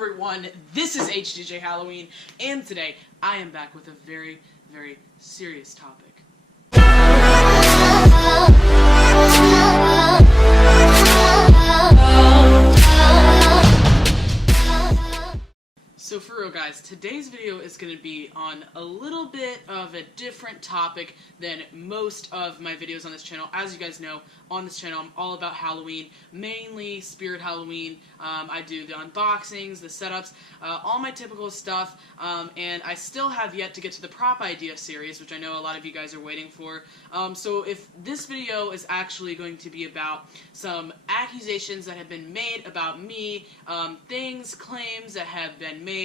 everyone, this is HDJ Halloween, and today I am back with a very, very serious topic. So for real guys, today's video is going to be on a little bit of a different topic than most of my videos on this channel. As you guys know, on this channel I'm all about Halloween, mainly Spirit Halloween. I do the unboxings, the setups, all my typical stuff, and I still have yet to get to the prop idea series, which I know a lot of you guys are waiting for. So if this video is actually going to be about some accusations that have been made about me, things, claims that have been made,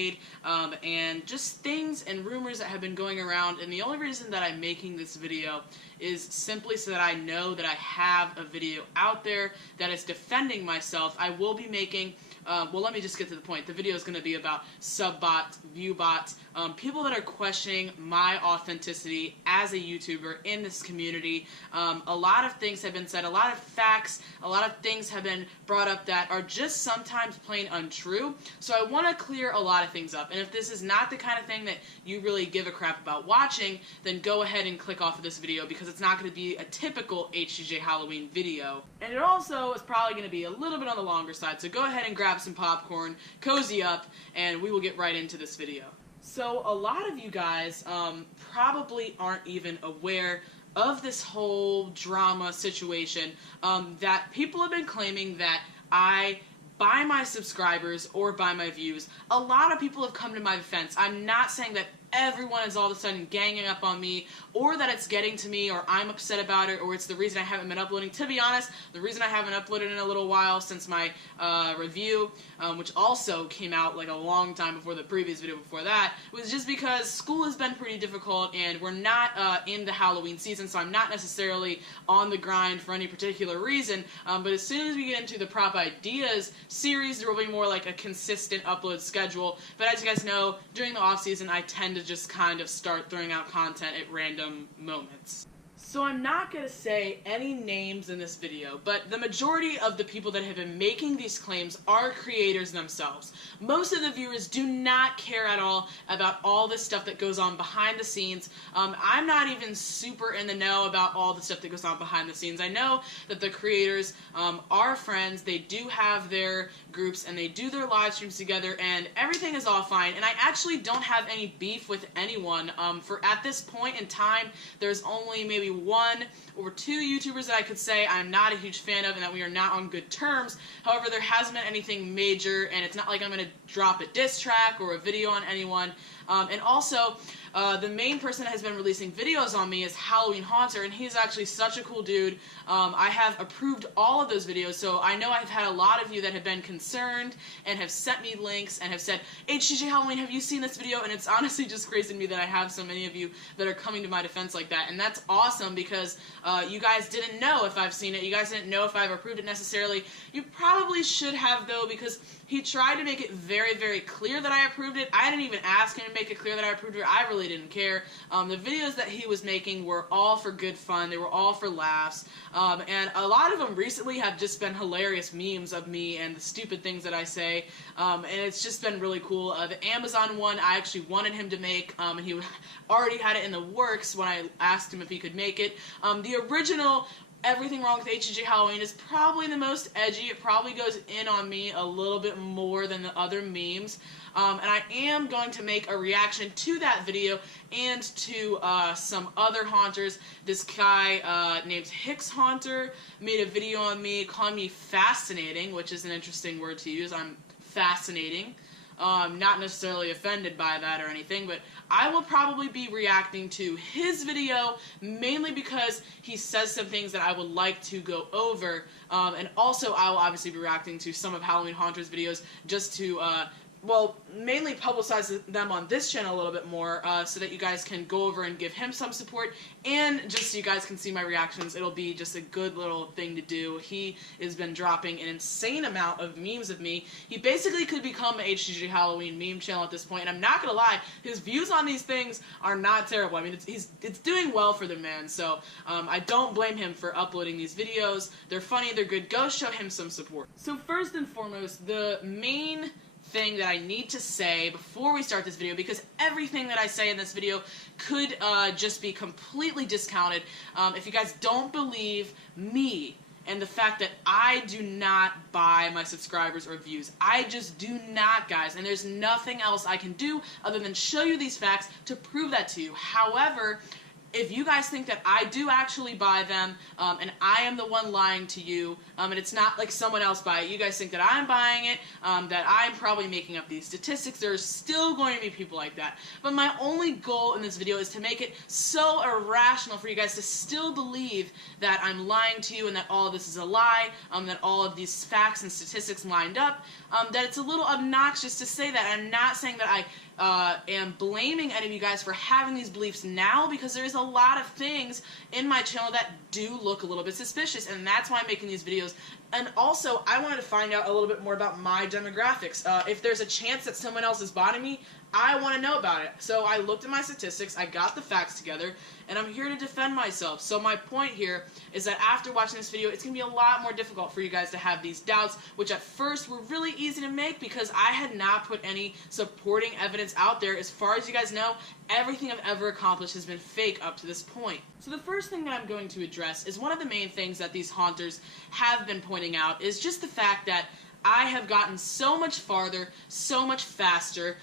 and just things and rumors that have been going around, and the only reason that I'm making this video is simply so that I know that I have a video out there that is defending myself. I will be making, well, let me just get to the point. The video is going to be about sub-bots, view-bots, people that are questioning my authenticity as a YouTuber in this community. A lot of things have been said, a lot of facts, a lot of things have been brought up that are just sometimes plain untrue. So I want to clear a lot of things up. And if this is not the kind of thing that you really give a crap about watching, then go ahead and click off of this video, because it's not going to be a typical HDJ Halloween video. And it also is probably going to be a little bit on the longer side, so go ahead and grab some popcorn, cozy up, and we will get right into this video. So a lot of you guys probably aren't even aware of this whole drama situation, that people have been claiming that I buy my subscribers or buy my views. A lot of people have come to my defense. I'm not saying that everyone is all of a sudden ganging up on me, or that it's getting to me, or I'm upset about it, or it's the reason I haven't been uploading. To be honest, the reason I haven't uploaded in a little while since my review, which also came out like a long time before the previous video before that, was just because school has been pretty difficult, and we're not in the Halloween season, so I'm not necessarily on the grind for any particular reason, but as soon as we get into the Prop Ideas series, there will be more like a consistent upload schedule. But as you guys know, during the off season, I tend to just kind of start throwing out content at random moments. So I'm not going to say any names in this video, but the majority of the people that have been making these claims are creators themselves. Most of the viewers do not care at all about all this stuff that goes on behind the scenes. I'm not even super in the know about all the stuff that goes on behind the scenes. I know that the creators are friends, they do have their groups, and they do their live streams together, and everything is all fine, and I actually don't have any beef with anyone. For at this point in time, there's only maybe one or two YouTubers that I could say I'm not a huge fan of and that we are not on good terms. However, there hasn't been anything major, and it's not like I'm going to drop a diss track or a video on anyone. And also, the main person that has been releasing videos on me is Halloween Haunter, and he's actually such a cool dude. I have approved all of those videos, so I know I've had a lot of you that have been concerned and have sent me links and have said, HDJ Halloween, have you seen this video? And it's honestly just crazy to me that I have so many of you that are coming to my defense like that, and that's awesome, because you guys didn't know if I've seen it, you guys didn't know if I've approved it necessarily. You probably should have, though, because he tried to make it very, very clear that I approved it. I didn't even ask him to make it clear that I approved it. I really didn't care. The videos that he was making were all for good fun. They were all for laughs. And a lot of them recently have just been hilarious memes of me and the stupid things that I say. And it's just been really cool. The Amazon one, I actually wanted him to make, and he already had it in the works when I asked him if he could make it. The original Everything Wrong with HDJ Halloween is probably the most edgy. It probably goes in on me a little bit more than the other memes. And I am going to make a reaction to that video and to some other haunters. This guy named Hicks Haunter made a video on me calling me fascinating, which is an interesting word to use. I'm fascinating. Not necessarily offended by that or anything, but I will probably be reacting to his video mainly because he says some things that I would like to go over, and also I will obviously be reacting to some of Halloween Haunter's videos just to well, mainly publicize them on this channel a little bit more, so that you guys can go over and give him some support, and just so you guys can see my reactions. It'll be just a good little thing to do. He has been dropping an insane amount of memes of me. He basically could become an HDJ Halloween meme channel at this point, and I'm not gonna lie, his views on these things are not terrible. I mean, it's doing well for the man, so I don't blame him for uploading these videos. They're funny, they're good. Go show him some support. So first and foremost, the main thing that I need to say before we start this video, because everything that I say in this video could just be completely discounted if you guys don't believe me and the fact that I do not buy my subscribers or views. I just do not, guys, and there's nothing else I can do other than show you these facts to prove that to you. However, if you guys think that I do actually buy them, and I am the one lying to you, and it's not like someone else buy it, you guys think that I'm buying it, that I'm probably making up these statistics, there's still going to be people like that. But my only goal in this video is to make it so irrational for you guys to still believe that I'm lying to you and that all of this is a lie, that all of these facts and statistics lined up, that it's a little obnoxious to say that. I'm not saying that I am blaming any of you guys for having these beliefs now, because there's a lot of things in my channel that do look a little bit suspicious, and that's why I'm making these videos. And also, I wanted to find out a little bit more about my demographics. If there's a chance that someone else is botting me, I want to know about it. So I looked at my statistics, I got the facts together, and I'm here to defend myself. So my point here is that after watching this video, it's going to be a lot more difficult for you guys to have these doubts, which at first were really easy to make because I had not put any supporting evidence out there. As far as you guys know, everything I've ever accomplished has been fake up to this point. So the first thing that I'm going to address is one of the main things that these haunters have been pointing out is just the fact that I have gotten so much farther, so much faster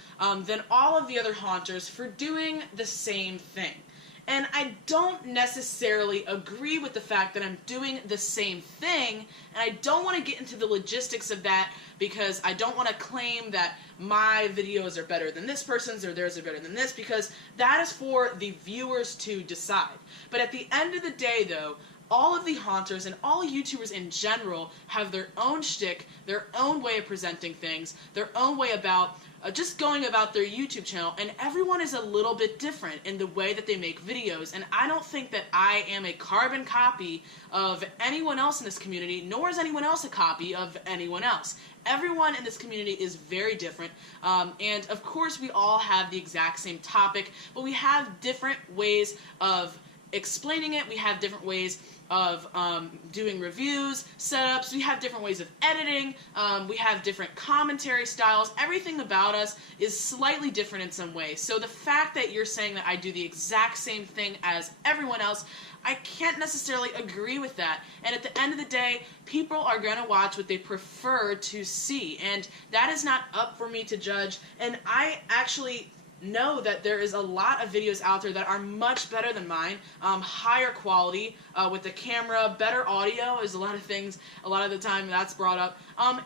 than all of the other haunters for doing the same thing. And I don't necessarily agree with the fact that I'm doing the same thing, and I don't want to get into the logistics of that because I don't want to claim that my videos are better than this person's or theirs are better than this, because that is for the viewers to decide. But at the end of the day, though, all of the haunters and all YouTubers in general have their own shtick, their own way of presenting things, their own way about just going about their YouTube channel, and everyone is a little bit different in the way that they make videos, and I don't think that I am a carbon copy of anyone else in this community, nor is anyone else a copy of anyone else. Everyone in this community is very different, and of course we all have the exact same topic, but we have different ways of explaining it, we have different ways of doing reviews, setups, we have different ways of editing, we have different commentary styles. Everything about us is slightly different in some ways. So the fact that you're saying that I do the exact same thing as everyone else, I can't necessarily agree with that. And at the end of the day, people are going to watch what they prefer to see, and that is not up for me to judge. And I actually know that there is a lot of videos out there that are much better than mine, higher quality with the camera, better audio is a lot of things, a lot of the time that's brought up,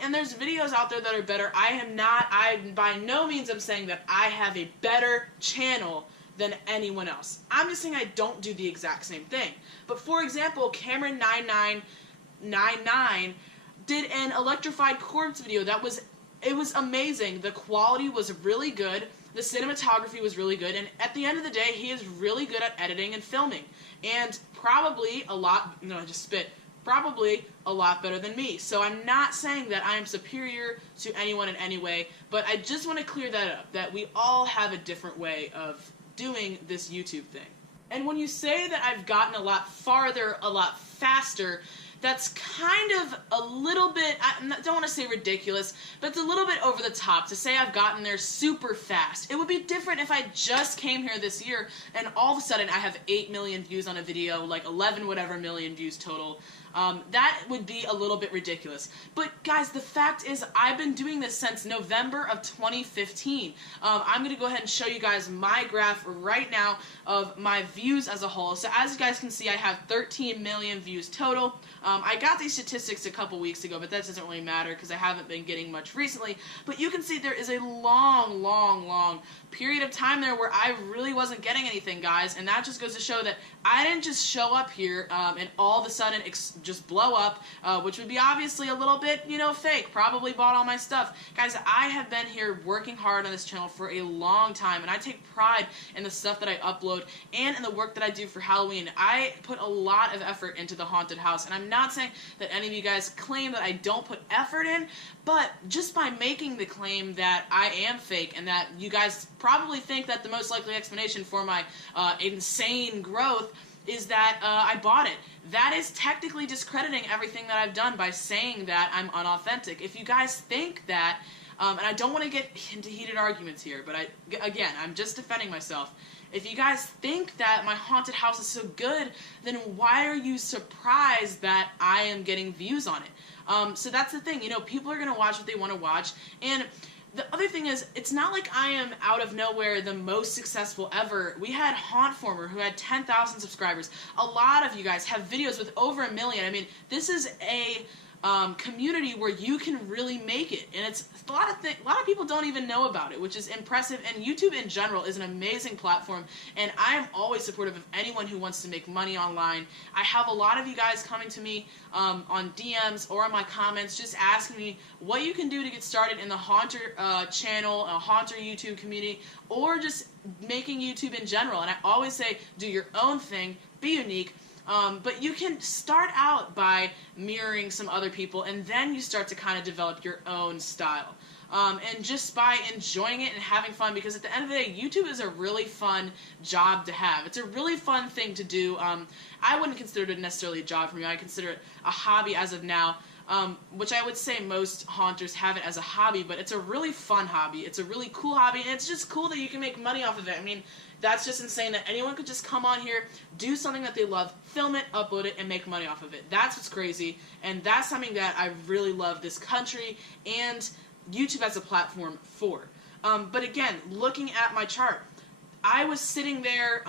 and there's videos out there that are better. I by no means am saying that I have a better channel than anyone else. I'm just saying I don't do the exact same thing. But for example, Cameron9999 did an electrified corpse video it was amazing. The quality was really good. The cinematography was really good, and at the end of the day, he is really good at editing and filming, and probably probably a lot better than me. So I'm not saying that I am superior to anyone in any way, but I just want to clear that up, that we all have a different way of doing this YouTube thing. And when you say that I've gotten a lot farther, a lot faster, that's kind of a little bit, I don't want to say ridiculous, but it's a little bit over the top to say I've gotten there super fast. It would be different if I just came here this year and all of a sudden I have 8 million views on a video, like 11 whatever million views total. That would be a little bit ridiculous. But guys, the fact is I've been doing this since November of 2015. I'm going to go ahead and show you guys my graph right now of my views as a whole. So as you guys can see, I have 13 million views total. I got these statistics a couple weeks ago, but that doesn't really matter because I haven't been getting much recently. But you can see there is a long, long, long period of time there where I really wasn't getting anything, guys. And that just goes to show that I didn't just show up here and all of a sudden just blow up, which would be obviously a little bit, fake. Probably bought all my stuff. Guys, I have been here working hard on this channel for a long time, and I take pride in the stuff that I upload and in the work that I do for Halloween. I put a lot of effort into the haunted house, and I'm not saying that any of you guys claim that I don't put effort in, but just by making the claim that I am fake and that you guys probably think that the most likely explanation for my insane growth is that I bought it. That is technically discrediting everything that I've done by saying that I'm unauthentic. If you guys think that And I don't want to get into heated arguments here, but again, I'm just defending myself. If you guys think that my haunted house is so good, then why are you surprised that I am getting views on it? So that's the thing, you know, people are going to watch what they want to watch, and the other thing is, it's not like I am out of nowhere the most successful ever. We had Hauntformer, who had 10,000 subscribers. A lot of you guys have videos with over 1 million. I mean, this is a community where you can really make it, and it's a lot of people don't even know about it, which is impressive. And YouTube in general is an amazing platform, and I am always supportive of anyone who wants to make money online. I have a lot of you guys coming to me on DMs or on my comments just asking me what you can do to get started in the Haunter channel, a Haunter YouTube community, or just making YouTube in general. And I always say, do your own thing, be unique. But you can start out by mirroring some other people, and then you start to kind of develop your own style. And just by enjoying it and having fun, because at the end of the day, YouTube is a really fun job to have. It's a really fun thing to do. I wouldn't consider it necessarily a job for me. I consider it a hobby as of now, which I would say most haunters have it as a hobby, but it's a really fun hobby. It's a really cool hobby, and it's just cool that you can make money off of it. I mean, that's just insane that anyone could just come on here, do something that they love, film it, upload it, and make money off of it. That's what's crazy, and that's something that I really love this country and YouTube as a platform for. But again, looking at my chart, I was sitting there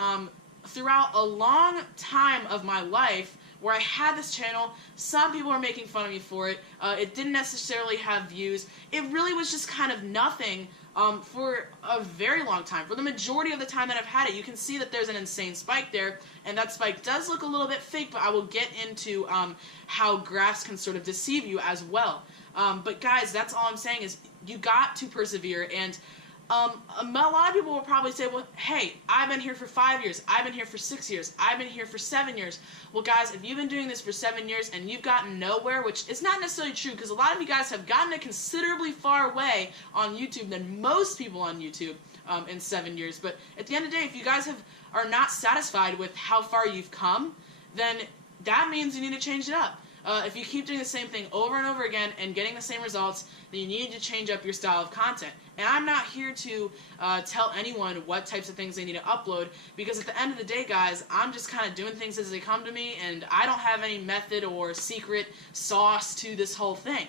throughout a long time of my life where I had this channel. Some people were making fun of me for it. It didn't necessarily have views. It really was just kind of nothing for a very long time. For the majority of the time that I've had it, you can see that there's an insane spike there, and that spike does look a little bit fake, but I will get into how graphs can sort of deceive you as well. But guys, that's all I'm saying is you got to persevere, and a lot of people will probably say, well, hey, I've been here for 5 years, I've been here for 6 years, I've been here for 7 years. Well, guys, if you've been doing this for 7 years and you've gotten nowhere, which is not necessarily true, because a lot of you guys have gotten it considerably far away on YouTube than most people on YouTube in 7 years. But at the end of the day, if you guys are not satisfied with how far you've come, then that means you need to change it up. If you keep doing the same thing over and over again and getting the same results, then you need to change up your style of content. And I'm not here to tell anyone what types of things they need to upload, because at the end of the day, guys, I'm just kind of doing things as they come to me, and I don't have any method or secret sauce to this whole thing.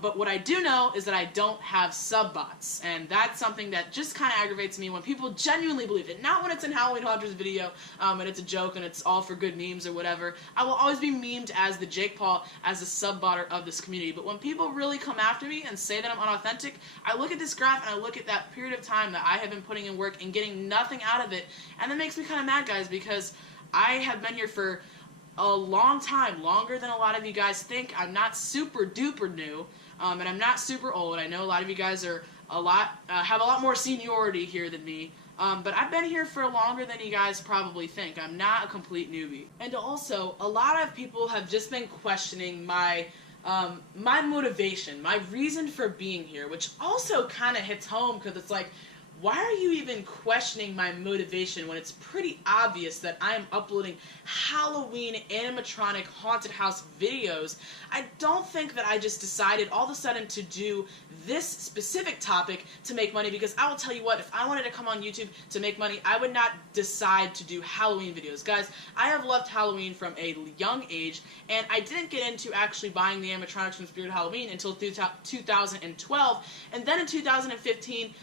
But what I do know is that I don't have sub-bots, and that's something that just kind of aggravates me when people genuinely believe it. Not when it's in Halloween Haunters video, and it's a joke and it's all for good memes or whatever. I will always be memed as the Jake Paul, as the sub-botter of this community. But when people really come after me and say that I'm unauthentic, I look at this graph and I look at that period of time that I have been putting in work and getting nothing out of it, and that makes me kind of mad, guys, because I have been here for a long time, longer than a lot of you guys think. I'm not super duper new, and I'm not super old. I know a lot of you guys are have a lot more seniority here than me, but I've been here for longer than you guys probably think. I'm not a complete newbie. And also, a lot of people have just been questioning my motivation, my reason for being here, which also kind of hits home, because it's like, why are you even questioning my motivation when it's pretty obvious that I am uploading Halloween animatronic haunted house videos? I don't think that I just decided all of a sudden to do this specific topic to make money, because I will tell you what, if I wanted to come on YouTube to make money, I would not decide to do Halloween videos. Guys, I have loved Halloween from a young age, and I didn't get into actually buying the animatronics from Spirit Halloween until 2012, and then in 2015,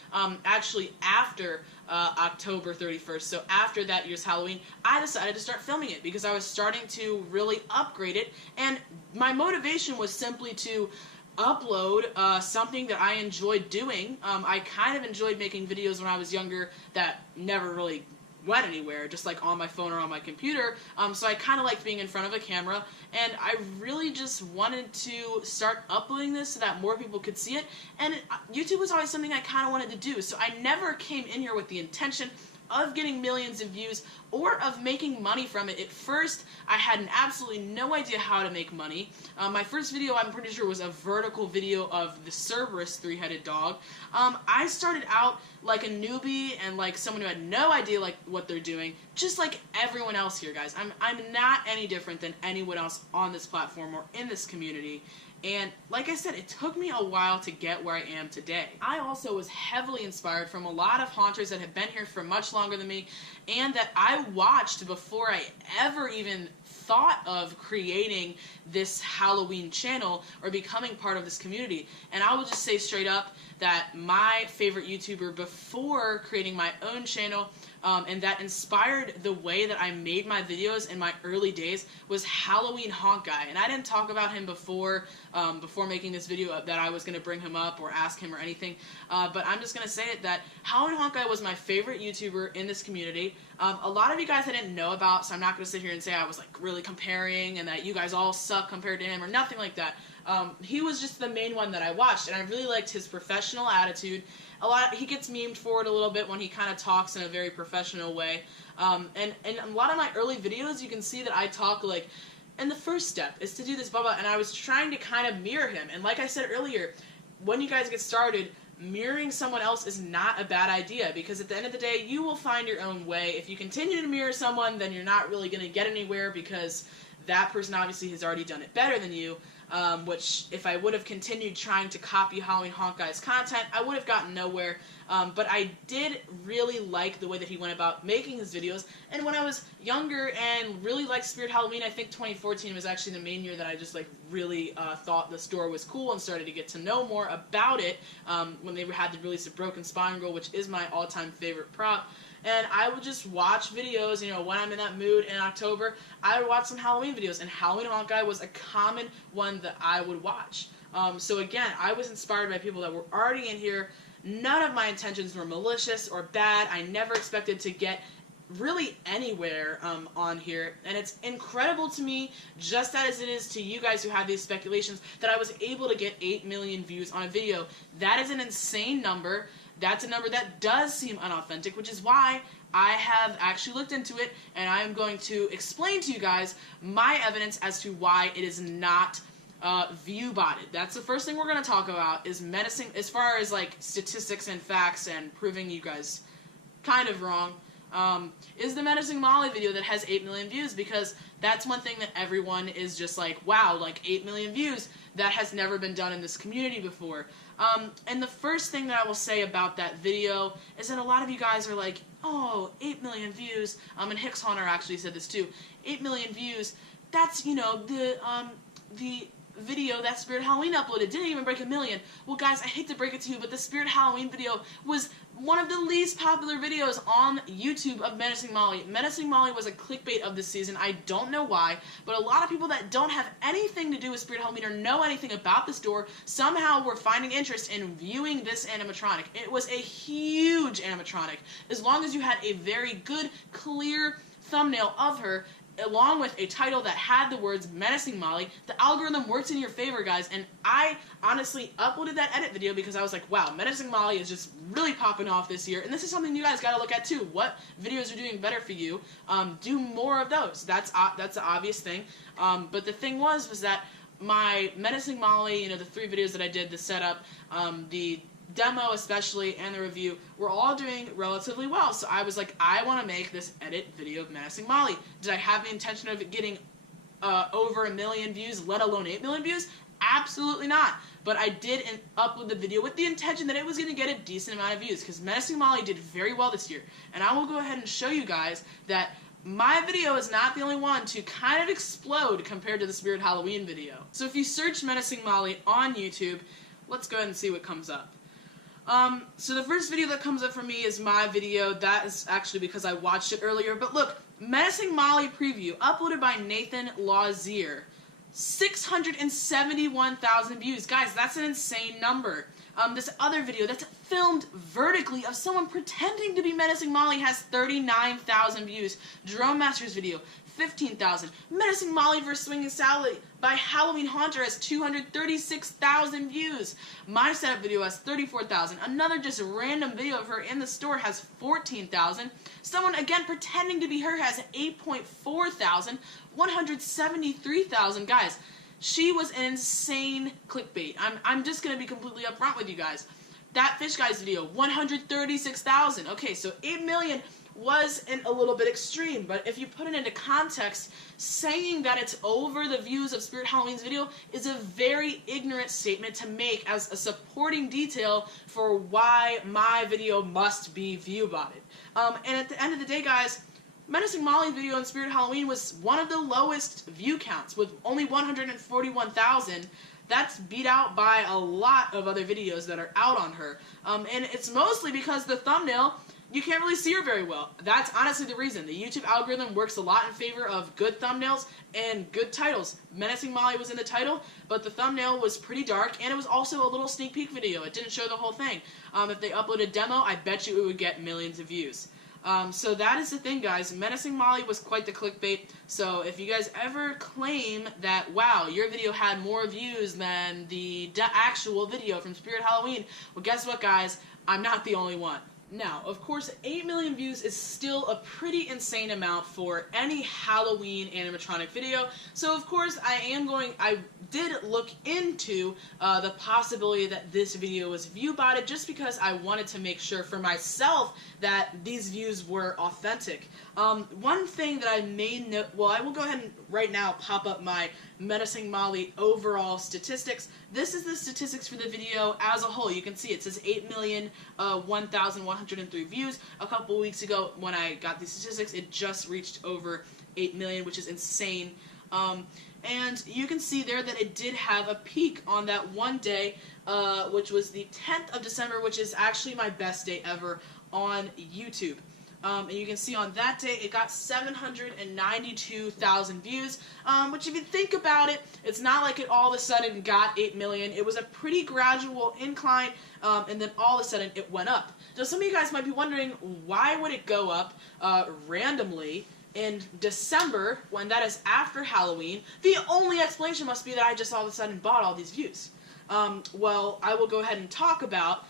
actually after October 31st, so after that year's Halloween, I decided to start filming it because I was starting to really upgrade it, and my motivation was simply to upload something that I enjoyed doing. I kind of enjoyed making videos when I was younger that never really went anywhere, just like on my phone or on my computer, so I kind of liked being in front of a camera, and I really just wanted to start uploading this so that more people could see it, and YouTube was always something I kind of wanted to do, so I never came in here with the intention of getting millions of views or of making money from it. At first, I had absolutely no idea how to make money. My first video, I'm pretty sure, was a vertical video of the Cerberus three-headed dog. I started out like a newbie and like someone who had no idea like what they're doing, just like everyone else here, guys. I'm not any different than anyone else on this platform or in this community. And like I said, it took me a while to get where I am today. I also was heavily inspired from a lot of haunters that have been here for much longer than me, and that I watched before I ever even thought of creating this Halloween channel or becoming part of this community. And I will just say straight up that my favorite YouTuber before creating my own channel, and that inspired the way that I made my videos in my early days, was Halloween Haunt Guy. And I didn't talk about him before making this video that I was going to bring him up or ask him or anything, but I'm just going to say it that Halloween Haunt Guy was my favorite YouTuber in this community. A lot of you guys I didn't know about, so I'm not going to sit here and say I was like really comparing and that you guys all suck compared to him or nothing like that. He was just the main one that I watched, and I really liked his professional attitude. He gets memed for it a little bit when he kind of talks in a very professional way. And a lot of my early videos, you can see that I talk like, and the first step is to do this blah blah, and I was trying to kind of mirror him. And like I said earlier, when you guys get started, mirroring someone else is not a bad idea, because at the end of the day, you will find your own way. If you continue to mirror someone, then you're not really going to get anywhere, because that person obviously has already done it better than you. Which, if I would have continued trying to copy Halloween Haunt Guy's content, I would have gotten nowhere. But I did really like the way that he went about making his videos. And when I was younger and really liked Spirit Halloween, I think 2014 was actually the main year that I just like really thought the store was cool and started to get to know more about it, when they had the release of Broken Spine Girl, which is my all-time favorite prop. And I would just watch videos, you know, when I'm in that mood in October, I would watch some Halloween videos, and Halloween Haunt Guy was a common one that I would watch. So again, I was inspired by people that were already in here. None of my intentions were malicious or bad. I never expected to get really anywhere on here, and it's incredible to me, just as it is to you guys who have these speculations, that I was able to get 8 million views on a video. That is an insane number. That's a number that does seem unauthentic, which is why I have actually looked into it, and I am going to explain to you guys my evidence as to why it is not view botted. That's the first thing we're going to talk about, is menacing, as far as like statistics and facts and proving you guys kind of wrong, is the Menacing Molly video that has 8 million views, because that's one thing that everyone is just like, wow, like 8 million views, that has never been done in this community before. And the first thing that I will say about that video is that a lot of you guys are like, oh, 8 million views, and Hicks Haunter actually said this too, 8 million views, that's, you know, the video that Spirit Halloween uploaded didn't even break 1 million. Well guys, I hate to break it to you, but the Spirit Halloween video was one of the least popular videos on YouTube of Menacing Molly. Menacing Molly was a clickbait of this season. I don't know why, but a lot of people that don't have anything to do with Spirit Halloween or know anything about the store somehow were finding interest in viewing this animatronic. It was a huge animatronic. As long as you had a very good, clear thumbnail of her, along with a title that had the words Menacing Molly, the algorithm works in your favor, guys. And I honestly uploaded that edit video because I was like, wow, Menacing Molly is just really popping off this year, and this is something you guys gotta look at too. What videos are doing better for you? Do more of those. That's the obvious thing. But the thing was that my Menacing Molly, you know, the 3 videos that I did, the setup, the demo especially, and the review, were all doing relatively well. So I was like, I want to make this edit video of Menacing Molly. Did I have the intention of it getting over 1 million views, let alone 8 million views? Absolutely not. But I did upload the video with the intention that it was going to get a decent amount of views, because Menacing Molly did very well this year. And I will go ahead and show you guys that my video is not the only one to kind of explode compared to the Spirit Halloween video. So if you search Menacing Molly on YouTube, let's go ahead and see what comes up. So the first video that comes up for me is my video. That is actually because I watched it earlier. But look, Menacing Molly preview, uploaded by Nathan Lazier. 671,000 views. Guys, that's an insane number. This other video that's filmed vertically of someone pretending to be Menacing Molly has 39,000 views. Drone Master's video, 15,000. Menacing Molly vs. Swinging Sally by Halloween Haunter has 236,000 views. My setup video has 34,000. Another just random video of her in the store has 14,000. Someone again pretending to be her has 8.4 thousand. 173,000. Guys, she was an insane clickbait. I'm just gonna be completely upfront with you guys. That Fish Guys video, 136,000. Okay, so 8 million was a little bit extreme, but if you put it into context, saying that it's over the views of Spirit Halloween's video is a very ignorant statement to make as a supporting detail for why my video must be view-botted. And at the end of the day, guys, Menacing Molly's video on Spirit Halloween was one of the lowest view counts, with only 141,000. That's beat out by a lot of other videos that are out on her. And it's mostly because the thumbnail, you can't really see her very well. That's honestly the reason. The YouTube algorithm works a lot in favor of good thumbnails and good titles. Menacing Molly was in the title, but the thumbnail was pretty dark, and it was also a little sneak peek video. It didn't show the whole thing. If they uploaded a demo, I bet you it would get millions of views. So that is the thing, guys. Menacing Molly was quite the clickbait, so if you guys ever claim that, wow, your video had more views than the actual video from Spirit Halloween, well, guess what, guys? I'm not the only one. Now, of course, 8 million views is still a pretty insane amount for any Halloween animatronic video, so of course I did look into the possibility that this video was view-botted just because I wanted to make sure for myself that these views were authentic. One thing that I made note, well, I will go ahead and right now pop up my Menacing Molly overall statistics. This is the statistics for the video as a whole. You can see it says 8,001,103 views. A couple weeks ago when I got these statistics, it just reached over 8 million, which is insane. And you can see there that it did have a peak on that one day, which was the 10th of December, which is actually my best day ever on YouTube. And you can see on that day it got 792,000 views, which if you think about it, it's not like it all of a sudden got 8 million. It was a pretty gradual incline, and then all of a sudden it went up. So some of you guys might be wondering, why would it go up randomly in December when that is after Halloween? The only explanation must be that I just all of a sudden bought all these views. Well, I will go ahead and talk about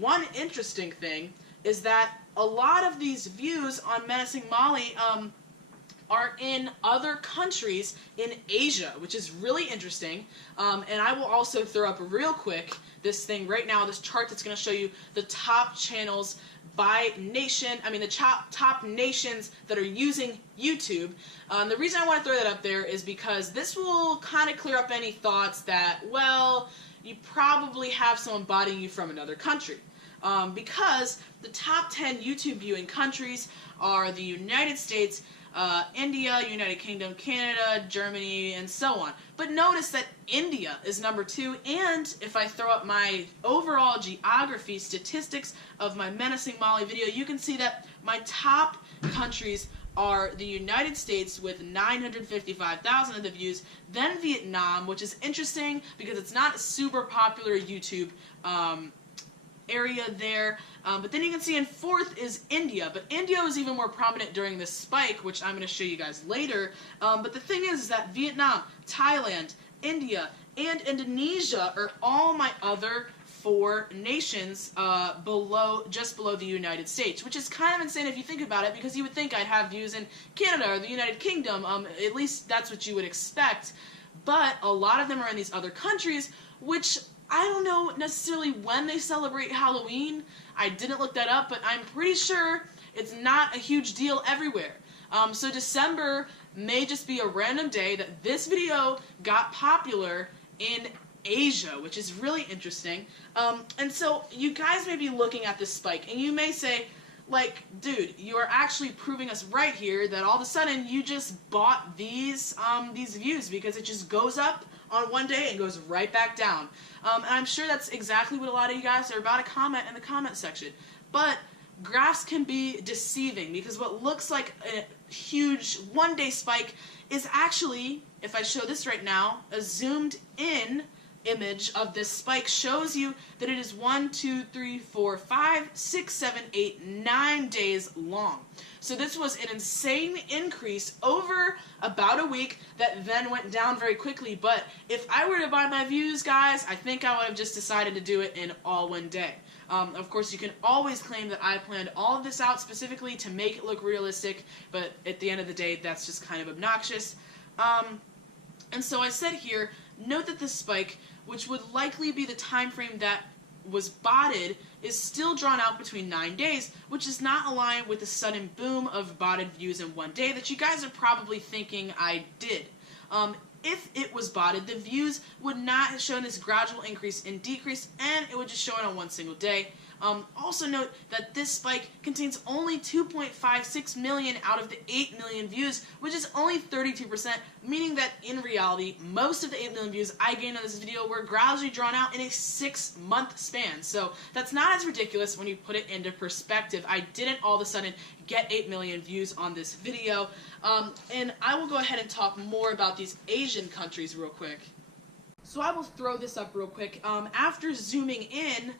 one interesting thing is that a lot of these views on Menacing Molly are in other countries in Asia, which is really interesting. And I will also throw up real quick this thing right now, this chart that's going to show you the top channels by nation, the top nations that are using YouTube. The reason I want to throw that up there is because this will kind of clear up any thoughts that, well, you probably have someone botting you from another country. Because the top 10 YouTube viewing countries are the United States, India, United Kingdom, Canada, Germany, and so on. But notice that India is number 2, and if I throw up my overall geography statistics of my Menacing Molly video, you can see that my top countries are the United States with 955,000 of the views, then Vietnam, which is interesting because it's not a super popular YouTube area there, but then you can see in 4th is India, but India was even more prominent during this spike, which I'm going to show you guys later. But the thing is that Vietnam, Thailand, India, and Indonesia are all my other 4 nations just below the United States, which is kind of insane if you think about it, because you would think I'd have views in Canada or the United Kingdom. At least that's what you would expect, but a lot of them are in these other countries, which I don't know necessarily when they celebrate Halloween. I didn't look that up, but I'm pretty sure it's not a huge deal everywhere. So December may just be a random day that this video got popular in Asia, which is really interesting. And so you guys may be looking at this spike, and you may say, like, dude, you are actually proving us right here that all of a sudden you just bought these views, because it just goes up on one day and goes right back down. And I'm sure that's exactly what a lot of you guys are about to comment in the comment section. But graphs can be deceiving, because what looks like a huge one-day spike is actually, if I show this right now, a zoomed in image of this spike shows you that it is 1, 2, 3, 4, 5, 6, 7, 8, 9 days long. So this was an insane increase over about a week that then went down very quickly. But if I were to buy my views, guys, I think I would have just decided to do it in all one day. Of course, you can always claim that I planned all of this out specifically to make it look realistic, but at the end of the day, that's just kind of obnoxious. And so I said here, note that this spike, which would likely be the time frame that was botted is still drawn out between 9 days, which is not aligned with the sudden boom of botted views in one day that you guys are probably thinking I did. If it was botted, the views would not have shown this gradual increase and decrease, and it would just show it on one single day. Also note that this spike contains only 2.56 million out of the 8 million views, which is only 32%, meaning that in reality, most of the 8 million views I gained on this video were gradually drawn out in a 6-month span. So that's not as ridiculous when you put it into perspective. I didn't all of a sudden get 8 million views on this video. And I will go ahead and talk more about these Asian countries real quick. So I will throw this up real quick. After zooming in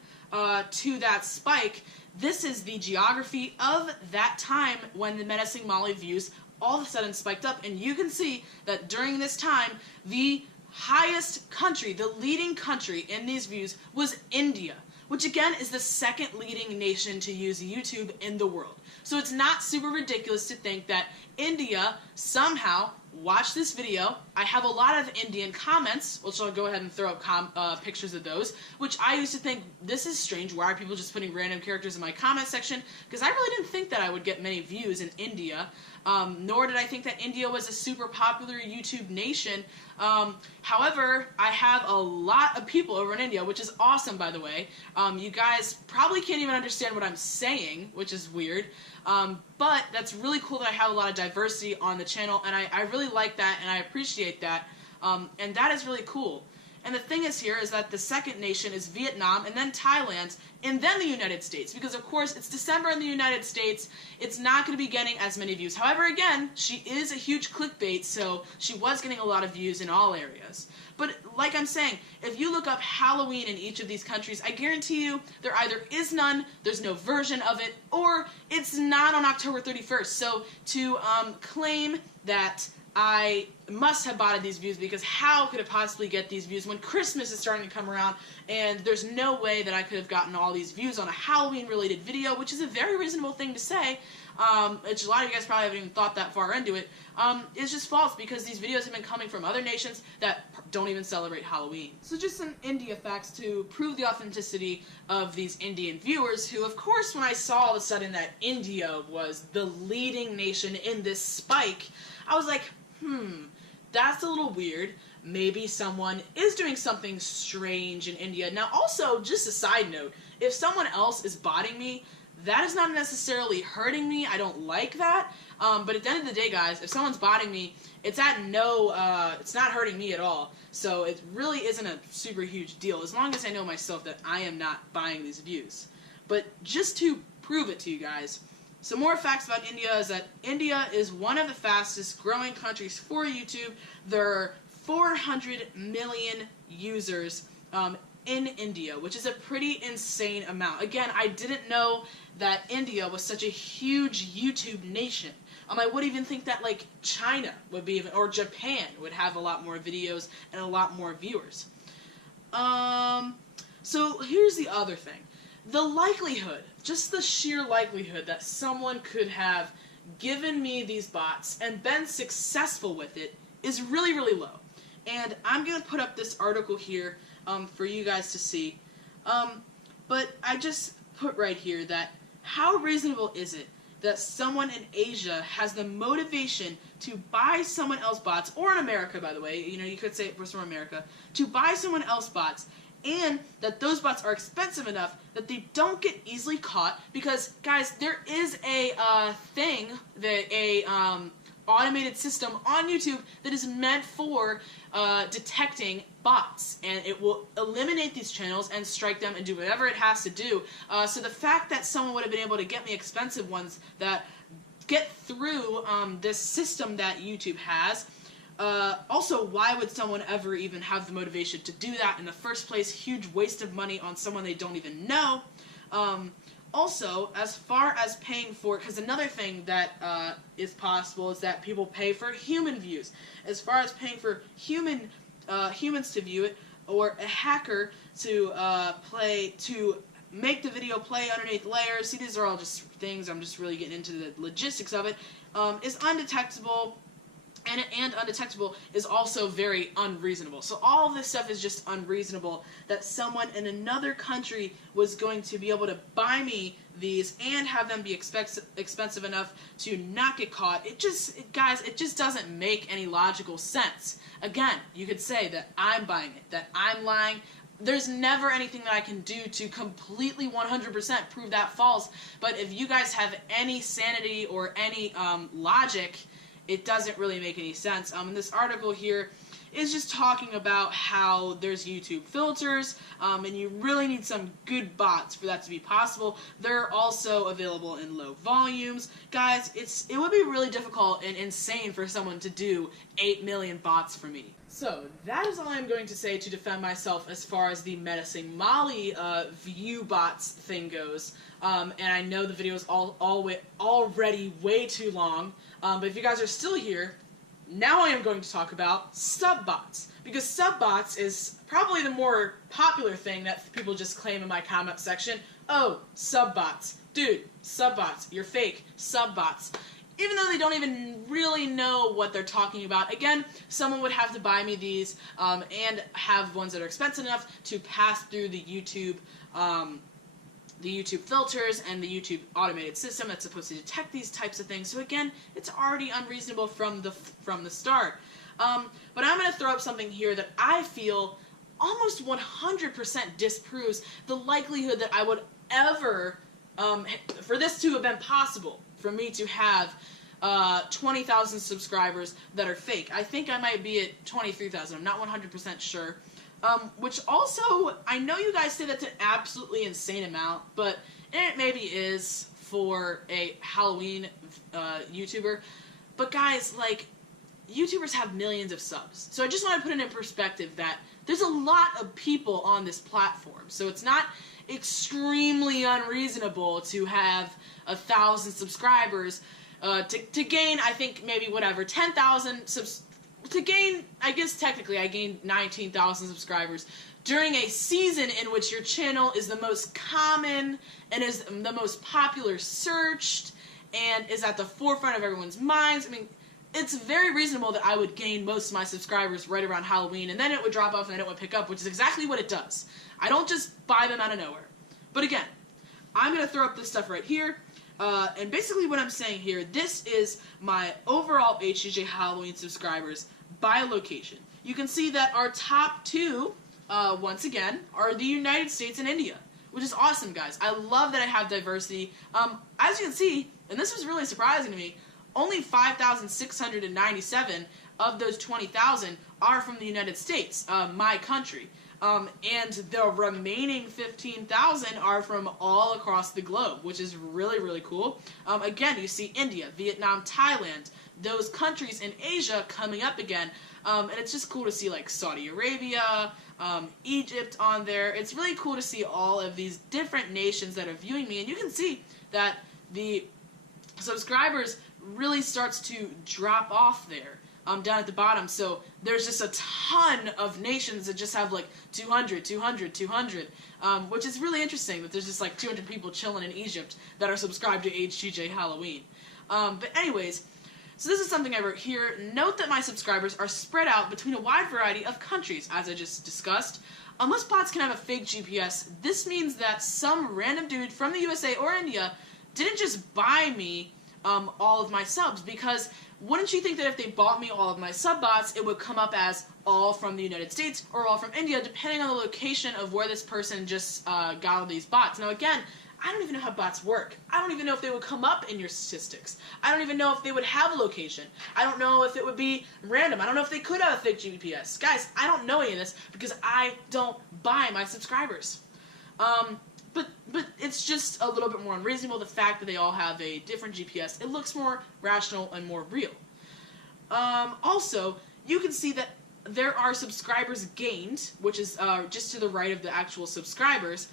to that spike, this is the geography of that time when the Menacing Molly views all of a sudden spiked up, and you can see that during this time, the highest country, the leading country in these views was India, which again is the second leading nation to use YouTube in the world. So it's not super ridiculous to think that India somehow watched this video. I have a lot of Indian comments, which I'll go ahead and throw up pictures of those, which I used to think, this is strange, why are people just putting random characters in my comment section? Because I really didn't think that I would get many views in India, nor did I think that India was a super popular YouTube nation. However, I have a lot of people over in India, which is awesome, by the way. You guys probably can't even understand what I'm saying, which is weird. But that's really cool that I have a lot of diversity on the channel, and I really like that, and I appreciate that. And that is really cool. And the thing is here is that the second nation is Vietnam, and then Thailand, and then the United States. Because, of course, it's December in the United States. It's not going to be getting as many views. However, again, she is a huge clickbait, so she was getting a lot of views in all areas. But, like I'm saying, if you look up Halloween in each of these countries, I guarantee you there either is none, there's no version of it, or it's not on October 31st. So, to claim that I must have botted these views, because how could it possibly get these views when Christmas is starting to come around, and there's no way that I could have gotten all these views on a Halloween-related video, which is a very reasonable thing to say, which a lot of you guys probably haven't even thought that far into it. It's just false, because these videos have been coming from other nations that don't even celebrate Halloween. So just some India facts to prove the authenticity of these Indian viewers, who, of course, when I saw all of a sudden that India was the leading nation in this spike, I was like, that's a little weird. Maybe someone is doing something strange in India. Now, also, just a side note, if someone else is botting me, that is not necessarily hurting me. I don't like that. But at the end of the day, guys, if someone's botting me, it's not hurting me at all. So it really isn't a super huge deal, as long as I know myself that I am not buying these views. But just to prove it to you guys, some more facts about India is that India is one of the fastest growing countries for YouTube. There are 400 million users in India, which is a pretty insane amount. Again, I didn't know that India was such a huge YouTube nation. I would even think that like China would be even, or Japan would have a lot more videos and a lot more viewers. So here's the other thing. The likelihood, just the sheer likelihood that someone could have given me these bots and been successful with it is really, really low. And I'm going to put up this article here for you guys to see. But I just put right here that how reasonable is it that someone in Asia has the motivation to buy someone else bots, or in America, by the way, you could say it was from America, to buy someone else bots, and that those bots are expensive enough that they don't get easily caught, because, guys, there is a automated system on YouTube that is meant for detecting bots, and it will eliminate these channels and strike them and do whatever it has to do. So the fact that someone would have been able to get me expensive ones that get through this system that YouTube has. Also, why would someone ever even have the motivation to do that in the first place? Huge waste of money on someone they don't even know. Also, as far as paying for, because another thing that is possible is that people pay for human views. As far as paying for humans to view it, or a hacker to make the video play underneath layers. See, these are all just things. I'm just really getting into the logistics of it. Is undetectable. and undetectable is also very unreasonable. So all of this stuff is just unreasonable, that someone in another country was going to be able to buy me these and have them be expensive enough to not get caught. Guys, it just doesn't make any logical sense. Again, you could say that I'm buying it, that I'm lying. There's never anything that I can do to completely 100% prove that false, but if you guys have any sanity or any logic, it doesn't really make any sense. And this article here is just talking about how there's YouTube filters, and you really need some good bots for that to be possible. They're also available in low volumes. Guys, it would be really difficult and insane for someone to do 8 million bots for me. So, that is all I'm going to say to defend myself as far as the Menacing Molly view bots thing goes. And I know the video is already way too long, but if you guys are still here, now I am going to talk about subbots, because subbots is probably the more popular thing that people just claim in my comment section. Oh, subbots. Dude, subbots. You're fake. Subbots. Even though they don't even really know what they're talking about. Again, someone would have to buy me these and have ones that are expensive enough to pass through the YouTube filters and the YouTube automated system that's supposed to detect these types of things. So again, it's already unreasonable from the start. But I'm going to throw up something here that I feel almost 100% disproves the likelihood that I would ever, for this to have been possible, for me to have 20,000 subscribers that are fake. I think I might be at 23,000. I'm not 100% sure. Which also, I know you guys say that's an absolutely insane amount, but it maybe is for a Halloween YouTuber. But guys, like, YouTubers have millions of subs. So I just want to put it in perspective that there's a lot of people on this platform. So it's not extremely unreasonable to have 1,000 subscribers to gain, I think, maybe, whatever, 10,000 subscribers. To gain, I guess technically I gained 19,000 subscribers during a season in which your channel is the most common and is the most popular searched and is at the forefront of everyone's minds. I mean, it's very reasonable that I would gain most of my subscribers right around Halloween, and then it would drop off and then it would pick up, which is exactly what it does. I don't just buy them out of nowhere. But again, I'm going to throw up this stuff right here. And basically what I'm saying here, this is my overall HGJ Halloween subscribers by location. You can see that our top two, once again, are the United States and India, which is awesome, guys. I love that I have diversity. As you can see, and this was really surprising to me, only 5,697 of those 20,000 are from the United States, my country. And the remaining 15,000 are from all across the globe, which is really, really cool. Again, you see India, Vietnam, Thailand, those countries in Asia coming up again. And it's just cool to see, like, Saudi Arabia, Egypt on there. It's really cool to see all of these different nations that are viewing me. And you can see that the subscribers really starts to drop off there. Down at the bottom, so there's just a ton of nations that just have like 200, 200, 200, which is really interesting that there's just like 200 people chilling in Egypt that are subscribed to HGJ Halloween. But anyways, so this is something I wrote here. Note that my subscribers are spread out between a wide variety of countries, as I just discussed. Unless bots can have a fake GPS, this means that some random dude from the USA or India didn't just buy me all of my subs, because wouldn't you think that if they bought me all of my sub-bots, it would come up as all from the United States or all from India, depending on the location of where this person just got all these bots. Now again, I don't even know how bots work. I don't even know if they would come up in your statistics. I don't even know if they would have a location. I don't know if it would be random. I don't know if they could have a fake GPS. Guys, I don't know any of this because I don't buy my subscribers. But it's just a little bit more unreasonable, the fact that they all have a different GPS. It looks more rational and more real. Also, you can see that there are subscribers gained, which is just to the right of the actual subscribers,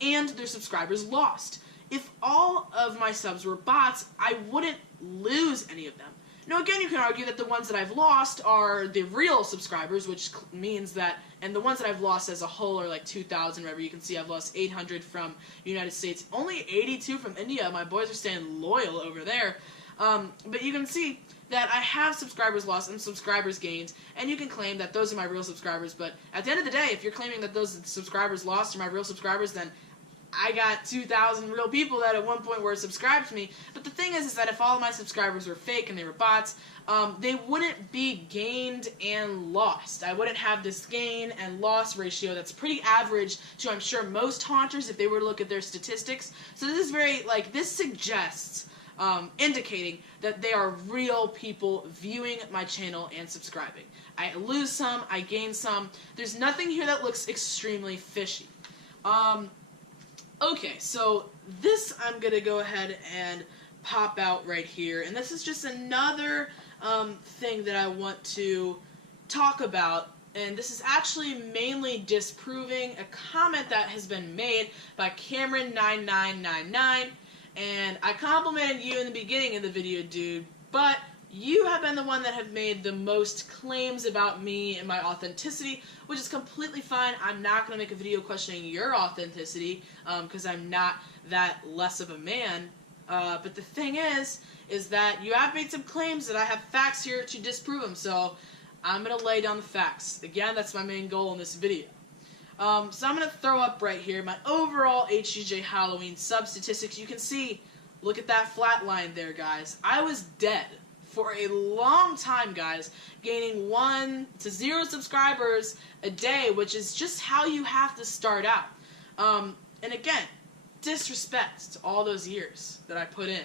and there's subscribers lost. If all of my subs were bots, I wouldn't lose any of them. Now again, you can argue that the ones that I've lost are the real subscribers, which means that, and the ones that I've lost as a whole are like 2,000, wherever. You can see I've lost 800 from the United States, only 82 from India. My boys are staying loyal over there. But you can see that I have subscribers lost and subscribers gained, and you can claim that those are my real subscribers, but at the end of the day, if you're claiming that those subscribers lost are my real subscribers, then I got 2,000 real people that at one point were subscribed to me. But the thing is that if all of my subscribers were fake and they were bots, they wouldn't be gained and lost. I wouldn't have this gain and loss ratio that's pretty average to, I'm sure, most haunters if they were to look at their statistics. So this is very, like, this suggests indicating that they are real people viewing my channel and subscribing. I lose some, I gain some. There's nothing here that looks extremely fishy. Okay, so this I'm going to go ahead and pop out right here. And this is just another thing that I want to talk about. And this is actually mainly disproving a comment that has been made by Cameron9999. And I complimented you in the beginning of the video, dude, but you have been the one that have made the most claims about me and my authenticity, which is completely fine. I'm not going to make a video questioning your authenticity, because I'm not that less of a man. But the thing is that you have made some claims that I have facts here to disprove them, so I'm going to lay down the facts. Again, that's my main goal in this video. So I'm going to throw up right here my overall HGJ Halloween sub-statistics. You can see, look at that flat line there, guys. I was dead for a long time, guys, gaining 1 to 0 subscribers a day, which is just how you have to start out. And again, disrespect to all those years that I put in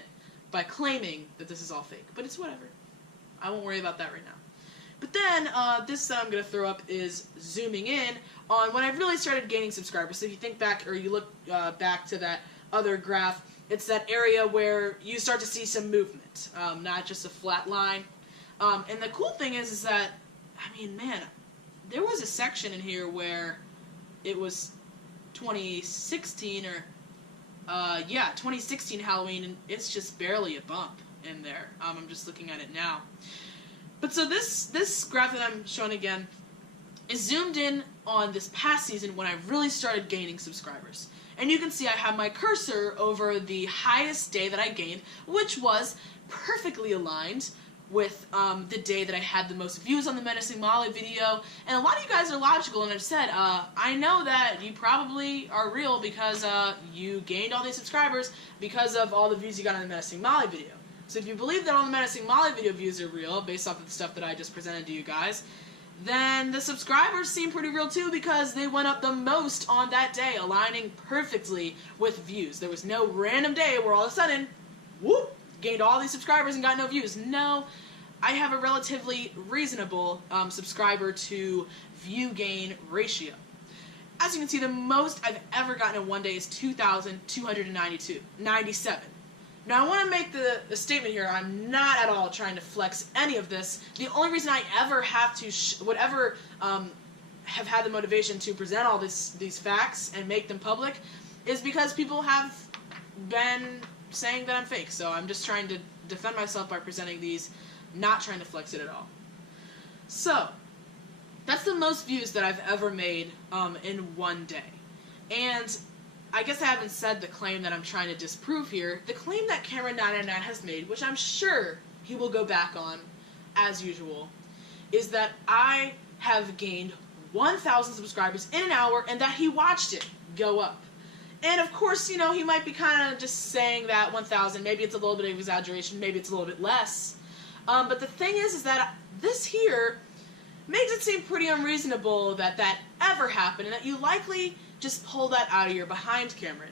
by claiming that this is all fake. But it's whatever. I won't worry about that right now. But then, this that I'm going to throw up is zooming in on when I really started gaining subscribers. So if you think back, or you look back to that other graph, it's that area where you start to see some movement, not just a flat line. And the cool thing is that, I mean, man, there was a section in here where it was 2016 or, 2016 Halloween, and it's just barely a bump in there. I'm just looking at it now. But so this graph that I'm showing again is zoomed in on this past season when I really started gaining subscribers. And you can see I have my cursor over the highest day that I gained, which was perfectly aligned with the day that I had the most views on the Menacing Molly video. And a lot of you guys are logical and have said, I know that you probably are real because you gained all these subscribers because of all the views you got on the Menacing Molly video. So if you believe that all the Menacing Molly video views are real, based off of the stuff that I just presented to you guys, then the subscribers seem pretty real too because they went up the most on that day, aligning perfectly with views. There was no random day where all of a sudden, whoop, gained all these subscribers and got no views. No, I have a relatively reasonable subscriber to view gain ratio. As you can see, the most I've ever gotten in one day is 2,297. Now, I want to make the statement here, I'm not at all trying to flex any of this. The only reason I ever have to, have had the motivation to present all these facts and make them public is because people have been saying that I'm fake. So I'm just trying to defend myself by presenting these, not trying to flex it at all. So, that's the most views that I've ever made in one day. And I guess I haven't said the claim that I'm trying to disprove here. The claim that Cameron999 has made, which I'm sure he will go back on, as usual, is that I have gained 1,000 subscribers in an hour and that he watched it go up. And of course, you know, he might be kind of just saying that 1,000, maybe it's a little bit of exaggeration, maybe it's a little bit less. But the thing is that this here makes it seem pretty unreasonable that that ever happened and that you likely just pull that out of your behind, Cameron.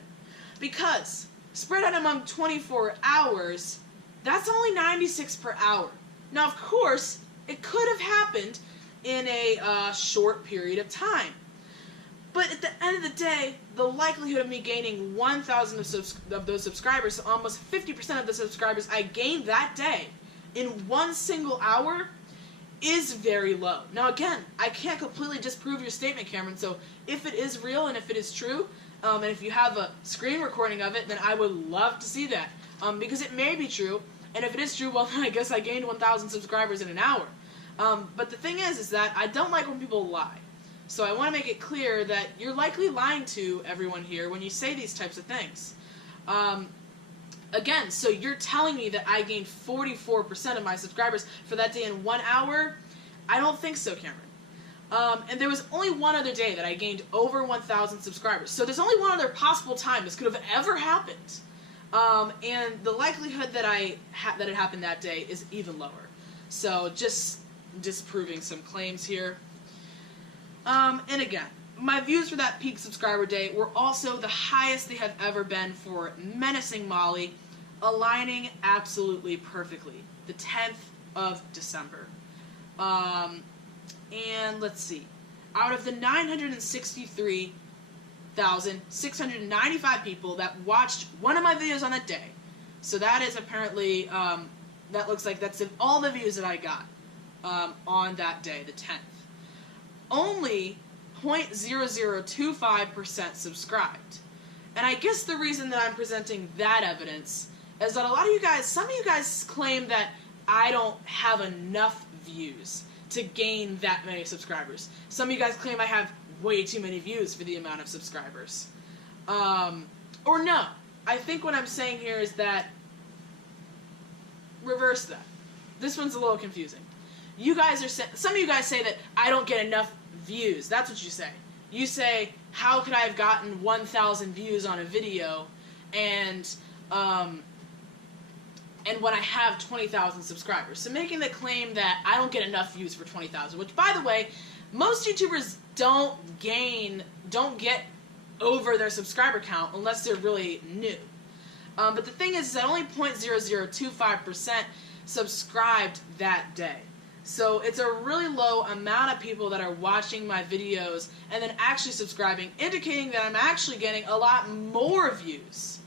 Because, spread out among 24 hours, that's only 96 per hour. Now, of course, it could have happened in a short period of time. But at the end of the day, the likelihood of me gaining 1,000 of those subscribers, so almost 50% of the subscribers I gained that day in one single hour, is very low. Now again, I can't completely disprove your statement, Cameron, so if it is real and if it is true, and if you have a screen recording of it, then I would love to see that. Because it may be true, and if it is true, well, then I guess I gained 1,000 subscribers in an hour. But the thing is that I don't like when people lie. So I want to make it clear that you're likely lying to everyone here when you say these types of things. Again, so you're telling me that I gained 44% of my subscribers for that day in 1 hour? I don't think so, Cameron. And there was only one other day that I gained over 1,000 subscribers. So there's only one other possible time this could have ever happened. And the likelihood that that it happened that day is even lower. So just disproving some claims here. And again, my views for that peak subscriber day were also the highest they have ever been for Menacing Molly, aligning absolutely perfectly. The 10th of December. And let's see. Out of the 963,695 people that watched one of my videos on that day, so that is apparently, that looks like that's all the views that I got on that day, the 10th. Only 0.0025% subscribed. And I guess the reason that I'm presenting that evidence is that a lot of you guys, some of you guys claim that I don't have enough views to gain that many subscribers. Some of you guys claim I have way too many views for the amount of subscribers. Or no. I think what I'm saying here is that, reverse that. This one's a little confusing. You guys are some of you guys say that I don't get enough views. That's what you say. You say, how could I have gotten 1,000 views on a video and when I have 20,000 subscribers. So making the claim that I don't get enough views for 20,000, which by the way, most YouTubers don't get over their subscriber count unless they're really new. But the thing is that only 0.0025% subscribed that day. So it's a really low amount of people that are watching my videos and then actually subscribing, indicating that I'm actually getting a lot more views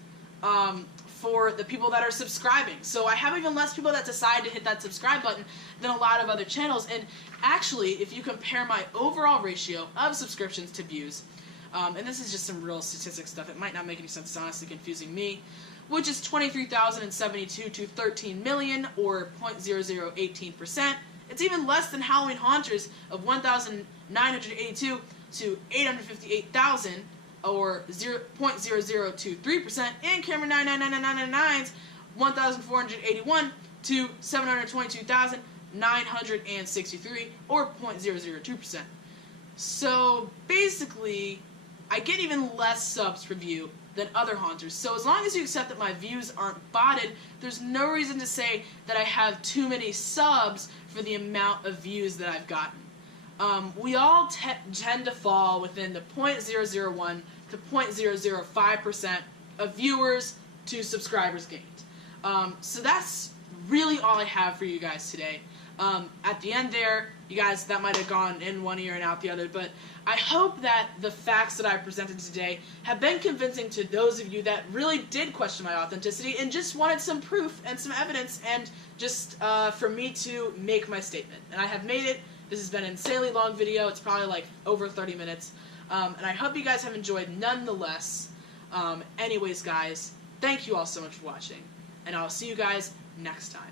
for the people that are subscribing. So I have even less people that decide to hit that subscribe button than a lot of other channels. And actually, if you compare my overall ratio of subscriptions to views, and this is just some real statistic stuff, it might not make any sense, it's honestly confusing me, which is 23,072 to 13 million, or 0.0018%. It's even less than Halloween Haunters of 1,982 to 858,000, or 0.0023%, and Cameron 9999999's 1,481 to 722,963, or 0.002%. So basically, I get even less subs per view than other haunters. So as long as you accept that my views aren't botted, there's no reason to say that I have too many subs for the amount of views that I've gotten. We all tend to fall within the 0.001 to 0.005% of viewers to subscribers gained. So that's really all I have for you guys today. At the end there, you guys, that might have gone in one ear and out the other, but I hope that the facts that I presented today have been convincing to those of you that really did question my authenticity and just wanted some proof and some evidence and just for me to make my statement. And I have made it. This has been an insanely long video. It's probably like over 30 minutes. And I hope you guys have enjoyed nonetheless. Anyways, guys, thank you all so much for watching. And I'll see you guys next time.